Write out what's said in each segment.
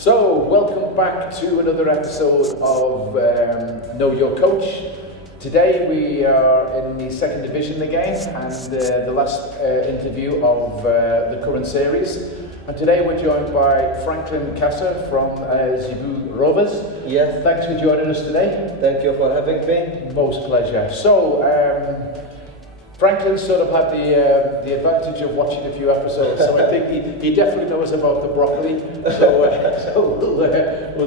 So, welcome back to another episode of Know Your Coach. Today we are in the second division again, and the last interview of the current series. And today we're joined by Franklyn and Cassar from Zebu Rovers. Yes. Thanks for joining us today. Thank you for having me. Most pleasure. So, Franklyn sort of had the advantage of watching a few episodes, so I think he definitely knows about the broccoli. So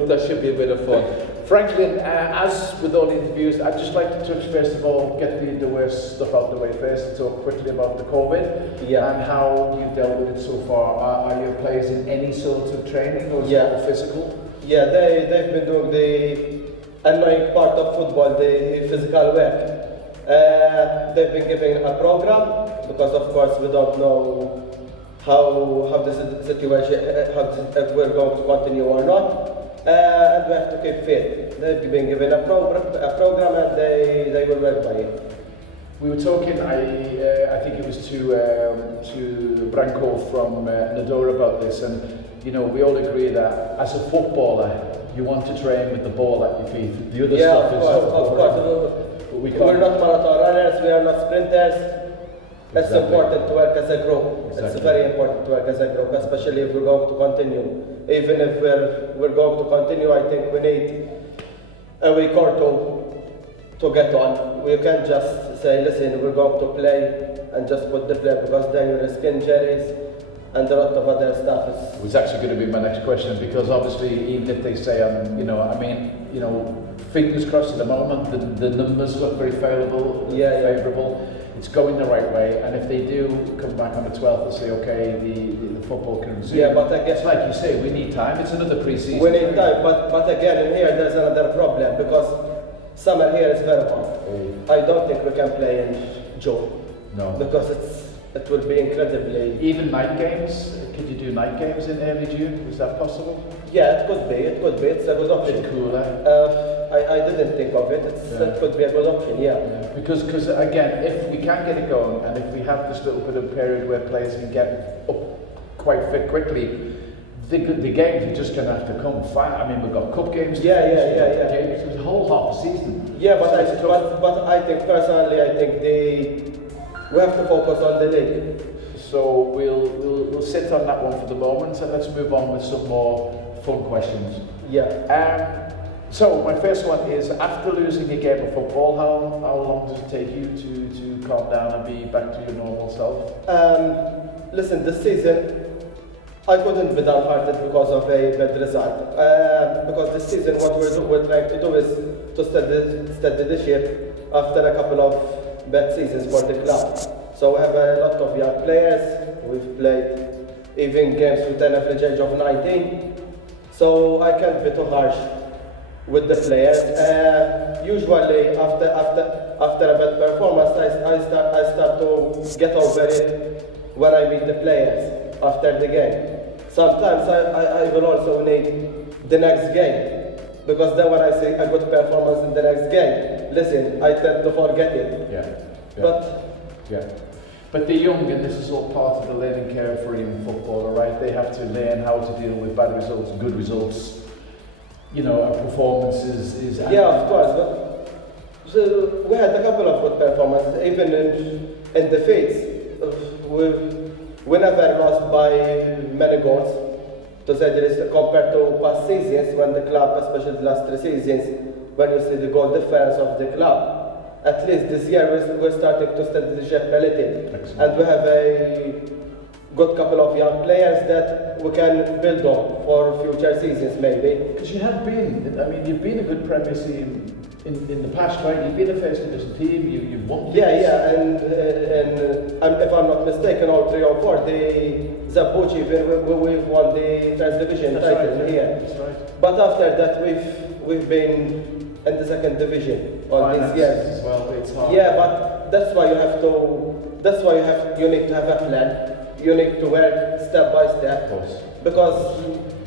that should be a bit of fun. Franklyn, as with all the interviews, I'd just like to touch first of all, get the worst stuff out of the way first, and talk quickly about the COVID and how you've dealt with it so far. Are your players in any sort of training or is it all physical? Yeah, they've been doing the annoying part of football, the physical work. They've been giving a program because, of course, we don't know how the situation, if we're going to continue or not, and we have to keep fit. They've been given a program, and they will work by it. We were talking, I think it was to Branko from Nadora about this, and you know we all agree that as a footballer you want to train with the ball at your feet. The other stuff is of course. We're not marathon runners, we are not sprinters. It's important to work as a group. Exactly. It's very important to work as a group, especially if we're going to continue. Even if we're going to continue, I think we need a week or two to get on. We can't just say, listen, we're going to play and just put the player, because then you risk injuries and a lot of other stuff. It was actually going to be my next question, because obviously even if they say, fingers crossed at the moment, the numbers look very favourable. It's going the right way, and if they do come back on the 12th and say, okay, the football can resume. Yeah, but I guess, like you say, we need time. It's another pre-season. We need time, but again, in here there's another problem, because summer here is very hot. I don't think we can play in June. No. Because it will be incredibly... Even night games? Could you do night games in early June? Is that possible? Yeah, it could be. It's a good option. A bit cooler. I didn't think of it. It could be a good option, yeah. Because again, if we can get it going, and if we have this little bit of period where players can get up quite fit quickly, the games are just going to have to come fast. I mean, we've got cup games. Yeah. It's a whole half a season. Yeah, but I think personally, we have to focus on the league. So we'll sit on that one for the moment, and let's move on with some more fun questions. Yeah. So my first one is, after losing a game of football, how long does it take you to calm down and be back to your normal self? Listen, this season I couldn't be downhearted because of a bad result. Because this season what we're trying to do is to steady the ship after a couple of bad seasons for the club. So we have a lot of young players. We've played even games with an average age of 19. So I can't be too harsh with the players. Usually after a bad performance, I start to get over it when I meet the players after the game. Sometimes I will also need the next game, because then when I see a good performance in the next game, listen, I tend to forget it. But they're young, and this is all part of the learning curve for a young footballer, right? They have to learn how to deal with bad results, good results. You know, a performance is... Yeah, of course, but so we had a couple of good performances, even in defeats. We never lost by many goals, to say the least, compared to past seasons, when the club, especially the last 3 seasons, when you see the goal difference of the club. At least this year we're starting to steady the ship a little. Excellent. And we have a good couple of young players that we can build on for future seasons, maybe. Because you have been, I mean, you've been a good Premier team in the past, right? You've been a first division team, you've won things. Yeah, and if I'm not mistaken, all 3 or 4, the Zabuchi, we've won the first division title here. That's right. But after that, we've been in the second division all these years. As well, it's hard. Yeah, but that's why you need to have a plan. You need to work step by step. Of course. Because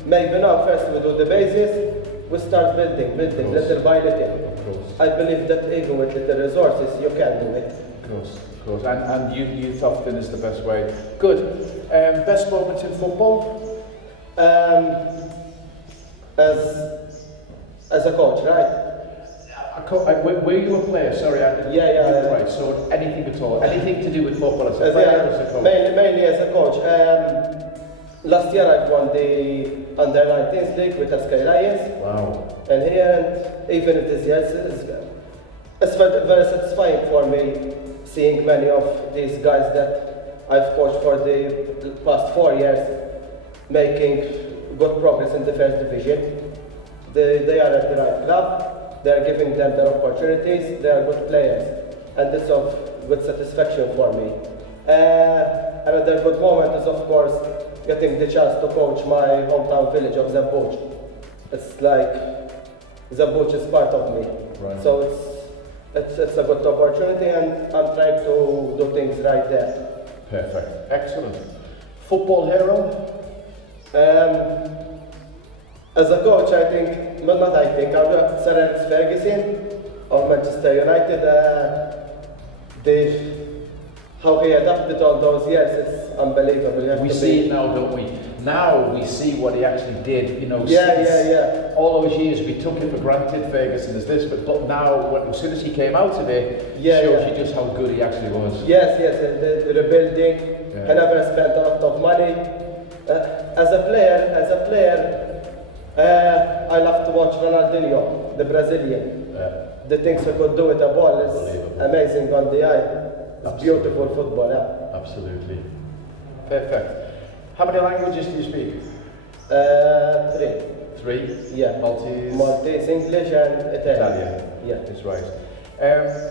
maybe now first we do the basis, we start building little by little. Of course. I believe that even with little resources, you can do it. Of course. And youth often is the best way. Good. Best moments in football? as a coach, right? Were you a player? Sorry, I didn't. Yeah. Right. So anything at all, anything to do with football as a As player, or as a coach? mainly as a coach. Last year I won the under 19s league with Cassar Lions. Wow. And here, and even if this year, it's very satisfying for me seeing many of these guys that I've coached for the past 4 years making good progress in the first division. They are at the right club. They are giving them their opportunities. They are good players, and it's of good satisfaction for me. Another good moment is, of course, getting the chance to coach my hometown village of Zabuch. It's like Zabuch is part of me, Right. so it's a good opportunity, and I'm trying to do things right there. Perfect. Excellent. Football hero? As a coach, I think, not I think, I'll go Sir Alex Ferguson of Manchester United. How he adapted all those years, it's unbelievable. You have We to see be- it now, don't we? Now we see what he actually did. You know, Yeah, since yeah. all those years we took it for granted. Ferguson is this, but now, as soon as he came out of it, Yeah, shows yeah. you just how good he actually was. Yes, the rebuilding. Yeah. I never spent a lot of money. As a player, I love to watch Ronaldinho, the Brazilian. The things he could do with the ball is Unbelievable. amazing on the eye. It's Absolutely. beautiful football, yeah. Absolutely. Perfect. How many languages do you speak? 3. 3? Yeah. Maltese? English, and Italian. Italian. Yeah. That's right.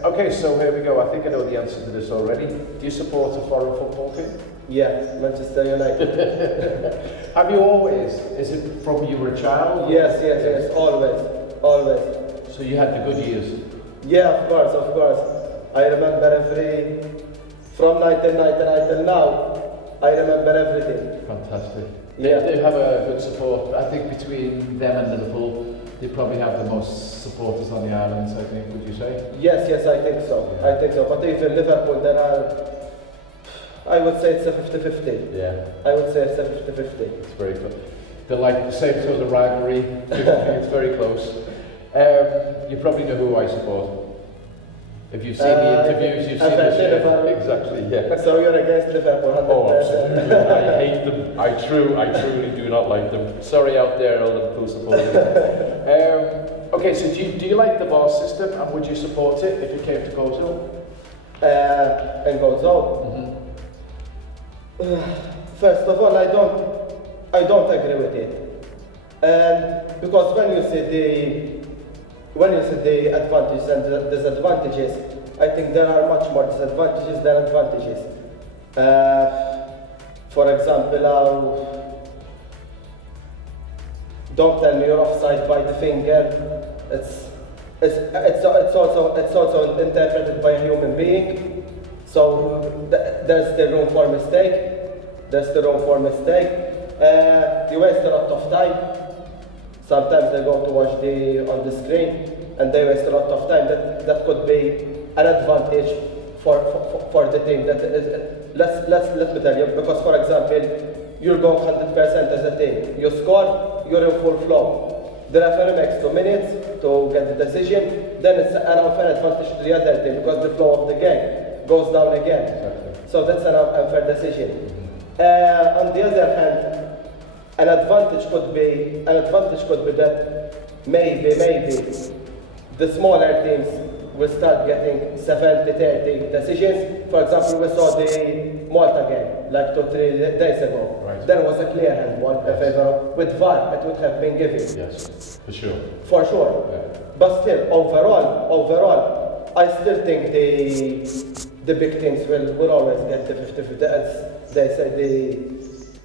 Okay, so here we go. I think I know the answer to this already. Do you support a foreign football team? Yeah, Manchester United. Have you always? Is it from you were a child? Yes, always. So you had the good years? Yeah, of course. I remember from 1999 till now, I remember everything. Fantastic. Yeah. They have a good support. I think between them and Liverpool, they probably have the most supporters on the islands, I think, would you say? Yes, I think so. But even Liverpool, there are, I would say it's a 50-50. Yeah. I would say it's a 50-50. It's very close. They're like the same sort of rivalry. It's very close. You probably know who I support. If you've seen the interviews, you've seen the show. Exactly, yeah. So you're against Liverpool, 100%. Oh, absolutely. I hate them. I truly do not like them. Sorry out there, all the Liverpool supporters. Okay, so do you like the VAR system, and would you support it if it came to Gozo? And Gozo. First of all, I don't agree with it. And because when you see the advantages and the disadvantages, I think there are much more disadvantages than advantages. For example, don't tell me you're offside by the finger. It's also interpreted by a human being. So there's still room for mistake. You waste a lot of time. Sometimes they go to watch on the screen and they waste a lot of time. That could be an advantage for the team. Let me tell you, because for example, you're going 100% as a team. You score, you're in full flow. The referee makes 2 minutes to get the decision, then it's an unfair advantage to the other team because the flow of the game goes down again. Exactly. So that's an unfair decision. On the other hand, an advantage could be that maybe the smaller teams will start getting 70-30 decisions. For example, we saw the Malta game like 2-3 days ago. Right. There was a clear handball in favor. With VAR, it would have been given. Yes, for sure. For sure. Yeah. But still, overall, I still think the big teams will always get the 50-50. As they say,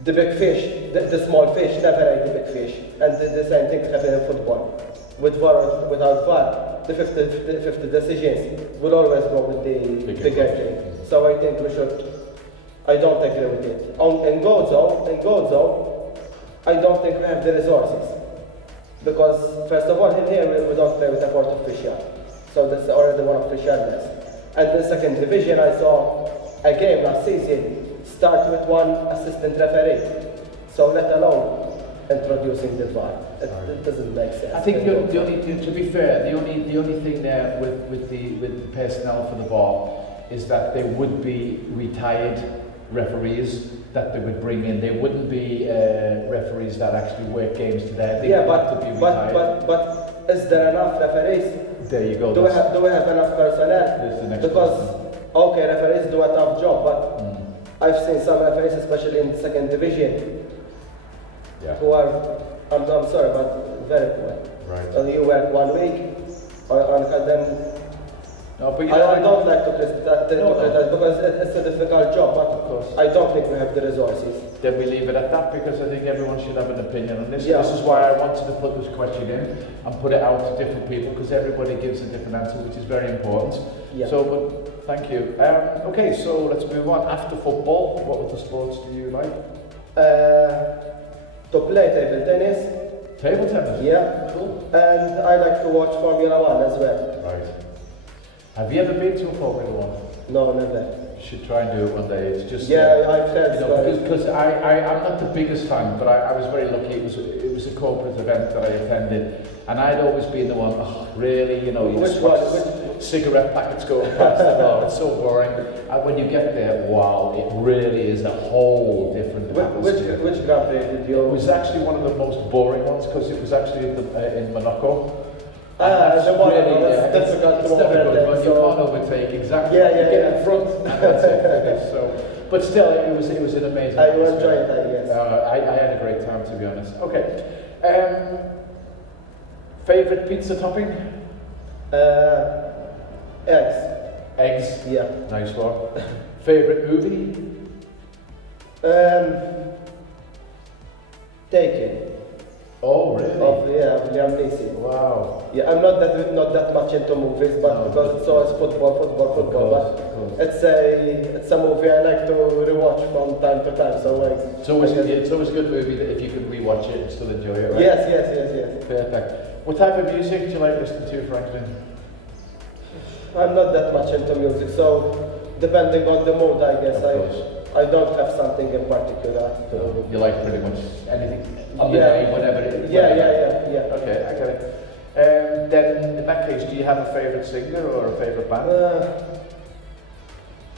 the big fish, the small fish never ate the big fish. And the same thing happens in football. With VAR or without VAR, the 50 decisions will always go with the bigger team. So I think I don't agree with it. In Gozo, I don't think we have the resources. Because first of all, in here we don't play with a fourth official. So that's already one officialness. And in the second division, I saw a game last season start with one assistant referee. So let alone introducing the VAR. It doesn't make sense. I think the only, to be fair, the only thing there with the personnel for the VAR is that there would be retired referees that they would bring in. There wouldn't be referees that actually work games today. I think Yeah, they have to be retired. but is there enough referees? There you go. Do we have enough personnel? There's the next Because question. okay, referees do a tough job, but I've seen some referees, especially in the second division, Yeah. who are, I'm sorry, but very poor. Right. So you work 1 week, and then No, but you I know, don't like to criticize because it's a difficult job, but of course. I don't think we have the resources. Then we leave it at that because I think everyone should have an opinion on this. Yeah. This is why I wanted to put this question in and put it out to different people because everybody gives a different answer, which is very important. Yeah. So, but thank you. Okay, so let's move on. After football, what other sports do you like? To play table tennis, Table tennis. yeah, Cool. and I like to watch Formula 1 as well. Right. Have you ever been to a Formula One? No, never. You should try and do it one day. It's just Yeah, I've heard you know, stories. because I'm not the biggest fan, but I was very lucky. It was a corporate event that I attended, and I'd always been the one. Oh, really? You know, you Which just one? watch cigarette packets going past. Oh, it's so boring. And when you get there, wow, it really is a whole different atmosphere. Which Grand Prix did you? It was actually one of the most boring ones because it was actually in Monaco. The one yeah, that's difficult to it's difficult, overtake, but you so- can't overtake exactly. Yeah, You yeah, get yeah. in front, and that's it. Finish. So, but still, it was an amazing. I atmosphere. enjoyed that, yes. I had a great time, to be honest. Okay. Favorite pizza topping? Eggs. Eggs. Yeah. Nice one. Favorite movie? Taken. Oh, really? Of Liam Neeson. Wow. Yeah, I'm not that much into movies, but No. because it's always football. Of course. But it's a movie I like to rewatch from time to time. So like. It's always a good movie that if you can rewatch it and still enjoy it, right? Yes. Perfect. What type of music do you like listening to, Franklyn? I'm not that much into music, so depending on the mood, I guess. Of course. I don't have something in particular. You like pretty much anything, Yeah. whatever it is. Yeah. Okay, I get it. Then, in that case, do you have a favourite singer or a favourite band?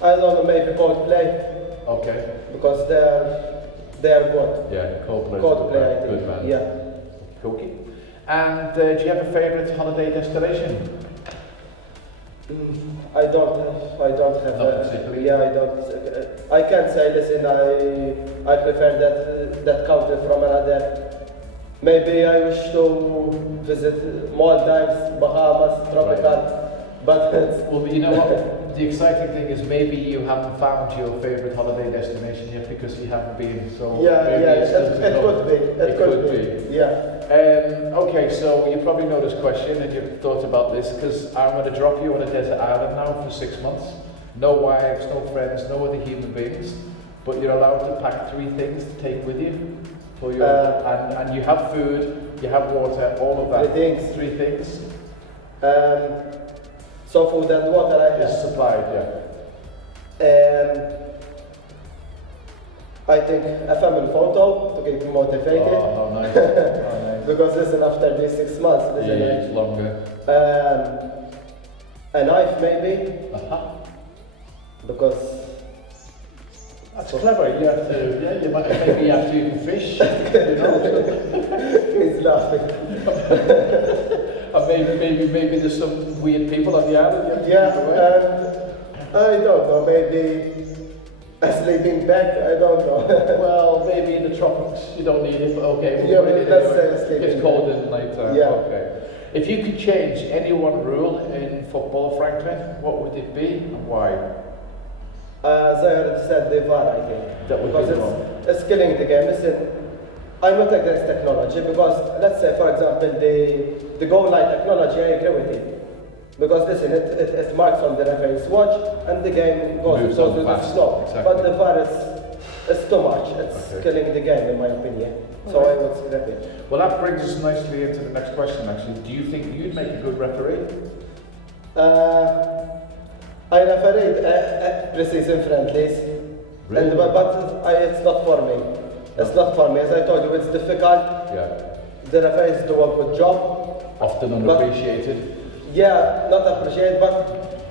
I don't know, maybe Coldplay, Okay. because they're good. Yeah, Coldplay. Coldplay, I think. Good band. Yeah. Okay. And do you have a favourite holiday destination? I don't have. Not particularly? Yeah, I don't. I can't say. Listen, I prefer that country from another. Maybe I wish to visit Maldives, Bahamas, tropical. But Well, you know what? The exciting thing is maybe you haven't found your favourite holiday destination yet because you haven't been. So maybe it's still to it come. could be. It could be. Yeah. Okay, so you probably know this question and you've thought about this because I'm going to drop you on a desert island now for 6 months. No wives, no friends, no other human beings, but you're allowed to pack 3 things to take with you for your and you have food, you have water, all of that. 3 things. 3 things. So food and water I Is have. supplied, yeah. I think a family photo to get motivated. Oh, how nice. How nice. Because listen, after these 6 months, listen, Yeah, it's longer. a knife maybe, because That's clever. You have to, yeah, you might maybe have to even fish, you know. he's laughing. And maybe there's some weird people on the island. You have to Yeah, keep away. I don't know, maybe a sleeping bag, I don't know. Well, maybe in the tropics you don't need it, but okay. We'll Yeah, put it in let's anyway. say sleeping It's cold in the night time. Yeah. Okay. If you could change any one rule in football, Franklyn, what would it be and why? As I already said, the VAR, I think. That would because be the one. it's killing the game. Listen, I'm not against technology because, let's say, for example, the goal line technology, I agree with it. Because listen, it marks on the referee's watch and the game Moves goes on with the fast, slow. exactly. But the VAR is too much. It's Okay. killing the game, in my opinion. So Alright. I would scrap it. Well, that brings us nicely into the next question, actually. Do you think you'd make a good referee? I refereed pre-season friendlies, Really? but it's not for me. It's not for me. As I told you, it's difficult. Yeah. The referees do a good job. Often unappreciated. Yeah, not appreciated, but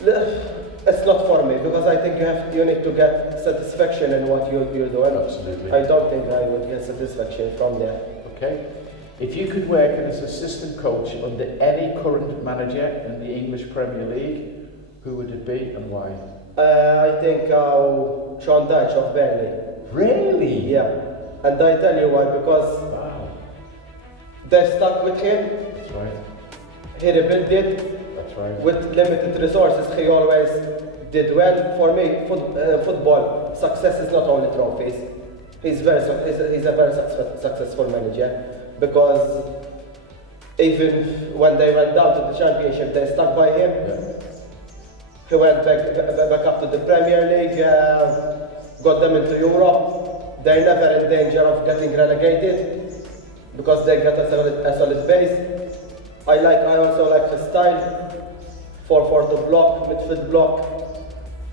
it's not for me because I think you need to get satisfaction in what you're doing. Absolutely. I don't think I would get satisfaction from there. Okay. If you could work as assistant coach under any current manager in the English Premier League, who would it be and why? I think Sean Dyche of Burnley. Really? Yeah. And I tell you why, because Wow. they stuck with him. That's right. He rebuilt it. That's right. With limited resources, he always did well. For me, football success is not only trophies. He's a very successful manager because even when they went down to the championship, they stuck by him. Yeah. He went back up to the Premier League, got them into Europe. They're never in danger of getting relegated because they got a solid base. I also like his style, 4-4 to block, midfield block,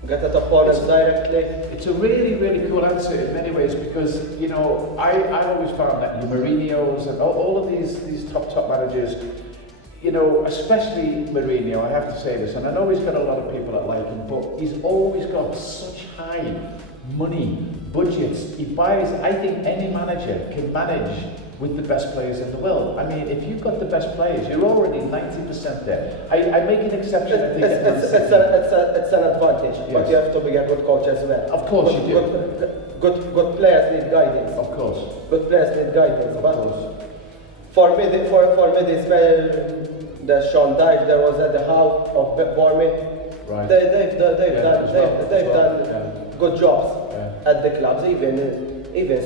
get at opponents directly. It's a really, really cool answer in many ways because, you know, I always found that your Mourinho's and all of these top managers, you know, especially Mourinho, I have to say this, and I know he's got a lot of people that like him, but he's always got such high money budgets. He buys, I think any manager can manage with the best players in the world. I mean, if you've got the best players, you're already 90% there. I make an exception. It's an advantage, Yes. but you have to be a good coach as well. Of course you do. Good players need guidance. Of course. Good players need guidance. Of But course. for me, this the Sean Dyche, there was Eddie Howe of Bournemouth. Right. They've Yeah, done good jobs Yeah. at the clubs, even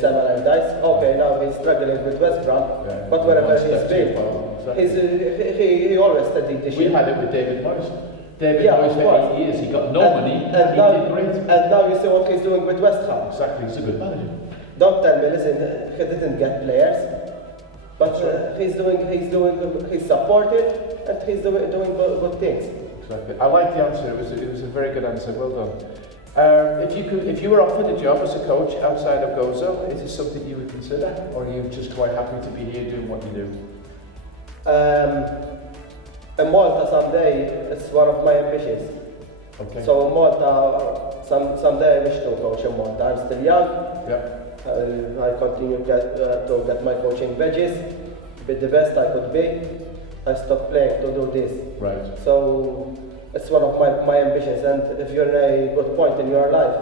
Sam Allardyce. Okay, now he's struggling with West Brom, Yeah. but wherever One he's step been, too far. Exactly. he always studied the We ship. had it with David Moyes. David Yeah, Moyes of for course. 8 years, he got no And- money, and and now- he did great. And now you see what he's doing with West Ham. Exactly, he's a good manager. Don't tell me, listen, he didn't get players, but he's supported and he's doing good things. Exactly. I like the answer. It was a very good answer. Well done. If you were offered a job as a coach outside of Gozo, is this something you would consider, or are you just quite happy to be here doing what you do? In Malta someday, it's one of my ambitions. Okay. So in Malta, someday I wish to coach in Malta. I'm still young. Yeah. I continue to get my coaching badges, be the best I could be. I stopped playing to do this. Right. So it's one of my ambitions. And if you're in a good point in your life,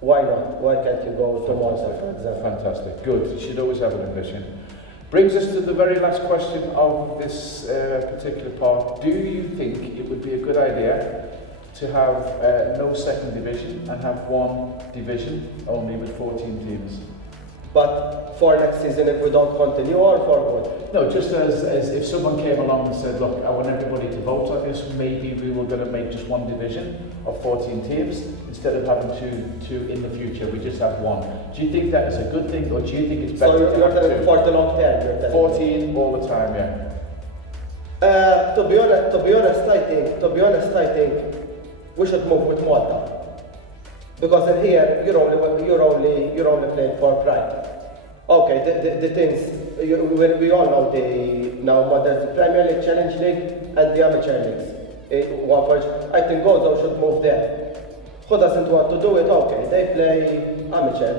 why not? Why can't you go to Malta, for example? Fantastic. Good. You should always have an ambition. Brings us to the very last question of this particular part. Do you think it would be a good idea to have no second division and have one division only with 14 teams? But for next season, if we don't continue, or for good? No, just as if someone came along and said, look, I want everybody to vote on this, maybe we were going to make just one division of 14 teams instead of having two in the future, we just have one. Do you think that is a good thing, or do you think it's better So to you're have telling two? for the long term, you're telling 14 all the time, yeah. To be honest, I think we should move with Malta. Because in here, you're only playing for pride. Okay, the things, we all know there's the Premier League, Challenge League, and the Amateur Leagues. I think Gozo should move there. Who doesn't want to do it? Okay, they play amateur,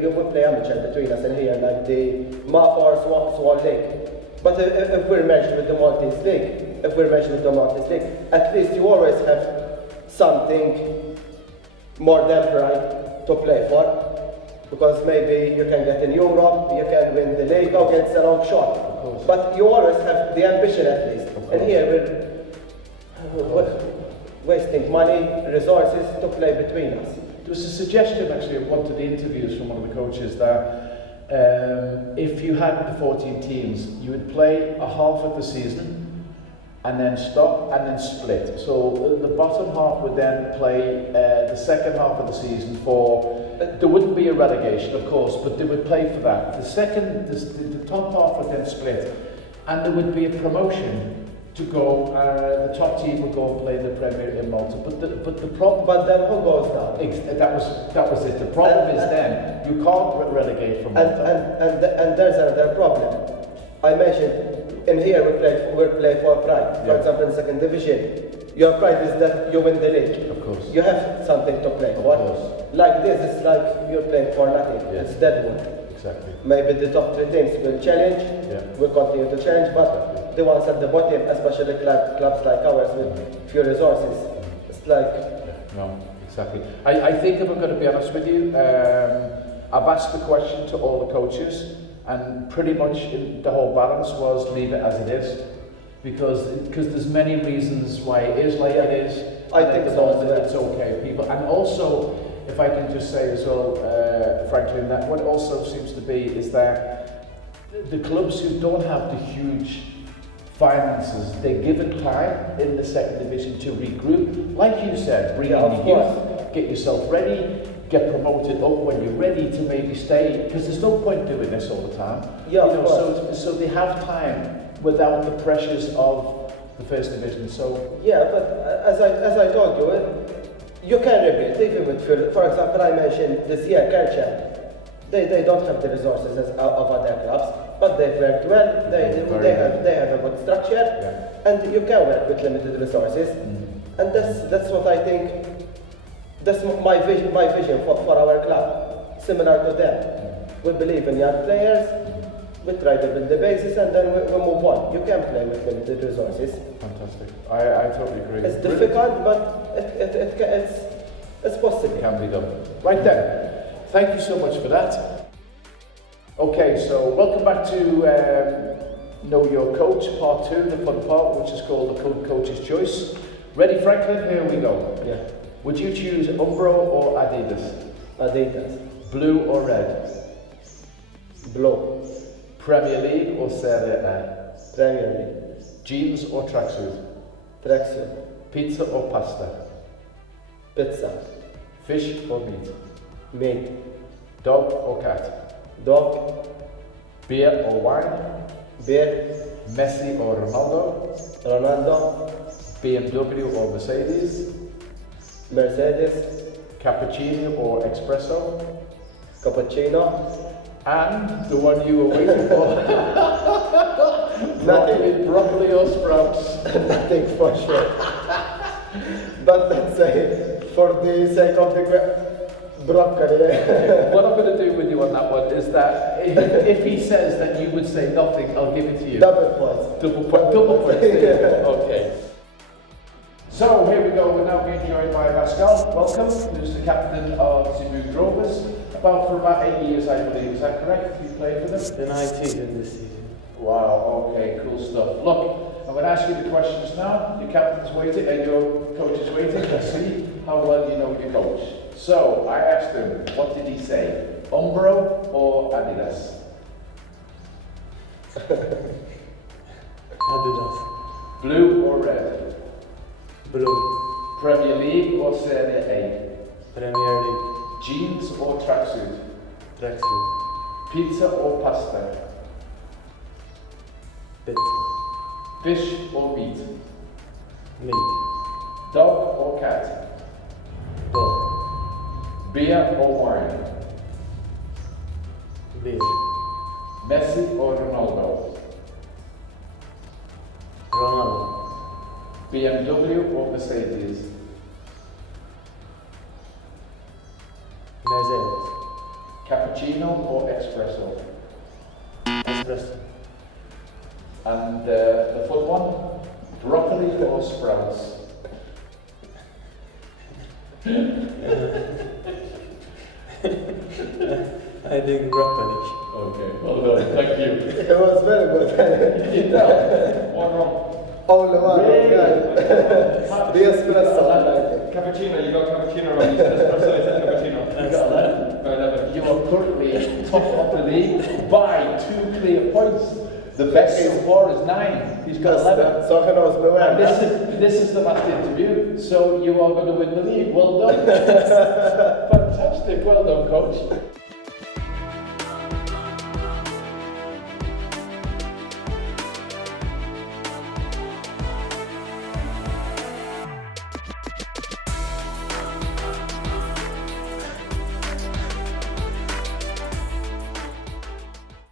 you would play amateur between us in here, like the MAF or Swan League. But if we're merged with the Maltese League, at least you always have something more than pride to play for. Because maybe you can get in Europe, you can win the league against a long shot. But you always have the ambition at least. And here we're wasting money, resources to play between us. There was a suggestion actually of one of the interviews from one of the coaches that if you had the 14 teams, you would play a half of the season and then stop and then split. So the bottom half would then play the second half of the season for, there wouldn't be a relegation of course, but they would play for that. The top half would then split and there would be a promotion to go. The top team would go and play the Premier in Malta. But the problem. But then who goes down? That was it. The problem is then you can't relegate from Malta. And there's another problem. I mentioned in here we play for pride. For example, in second division, your pride is that you win the league. Of course. You have something to play for. Like this, it's like you're playing for nothing. It's dead wood. Exactly. Maybe the top three teams will challenge. Will continue to challenge, but the ones at the bottom, especially clubs like ours with few resources, it's like. No, exactly. I think if I'm going to be honest with you, I've asked the question to all the coaches, and pretty much the whole balance was leave it as it is, because there's many reasons why it is like it is. I think so. It's okay, people, and also if I can just say as well, Franklyn, that what also seems to be is that the clubs who don't have the huge finances, they're given time in the second division to regroup. Like you said, bring in the youth, get yourself ready, get promoted up when you're ready to maybe stay, because there's no point doing this all the time. So they have time without the pressures of the first division. So but as I told you, you can rebuild even with, for example, I mentioned this year culture. They don't have the resources of other clubs, but they've worked well. They have a good structure, and you can work with limited resources. And that's what I think. That's my vision for our club. Similar to them, we believe in young players. We try to build the basis, and then we move on. You can play with limited resources. Fantastic. I totally agree. It's difficult, but it's possible. It can be done. Right then. Thank you so much for that. Okay, so welcome back to Know Your Coach, part 2, the fun part, which is called the Coach's Choice. Ready, Franklyn? Here we go. Yeah. Would you choose Umbro or Adidas? Adidas. Blue or red? Blue. Premier League or Serie A? Premier League. Jeans or tracksuit? Tracksuit. Pizza or pasta? Pizza. Fish or meat? Meat. Dog or cat? Dog. Beer or wine? Beer. Messi or Ronaldo? Ronaldo. BMW or Mercedes? Mercedes. Cappuccino or espresso? Cappuccino. And the one you were waiting for? Broccoli or sprouts? Nothing for sure. But let's say, for the sake of the broccoli. What I'm going to do with you on that one is that if he says that you would say nothing, I'll give it to you. Double points. Double points. Okay. So here we go. We're now being joined by Pascal. Welcome. Who's the captain of Zeebrugge Rovers. For about 8 years, I believe. Is that correct? You played for them? Then I cheated this season. Wow. Okay. Cool stuff. Look, I'm going to ask you the questions now. Your captain's waiting and your coach is waiting. Let's see how well you know your coach. So I asked him, what did he say? Umbro or Adidas? Adidas. Blue or red? Blue. Premier League or Serie A? Premier League. Jeans or tracksuit? Tracksuit. Pizza or pasta? Pizza. Fish or meat? Meat. Dog or cat? Dog. Beer or wine? Beer. Messi or Ronaldo? Ronaldo. BMW or Mercedes? Mercedes. Cappuccino or espresso? Espresso. And the fun one? Broccoli or sprouts? I think broccoli. Okay, well done, thank you. It was very good. One wrong. Only one. Really? The espresso. Cappuccino, you got cappuccino wrong. You said espresso, I said cappuccino. You got 11. Got 11. You are currently top of the league by 2 clear points. The best so far is 9. He's got 11. So And this is the last interview, so you are going to win the league. Well done. Fantastic. Well done, coach.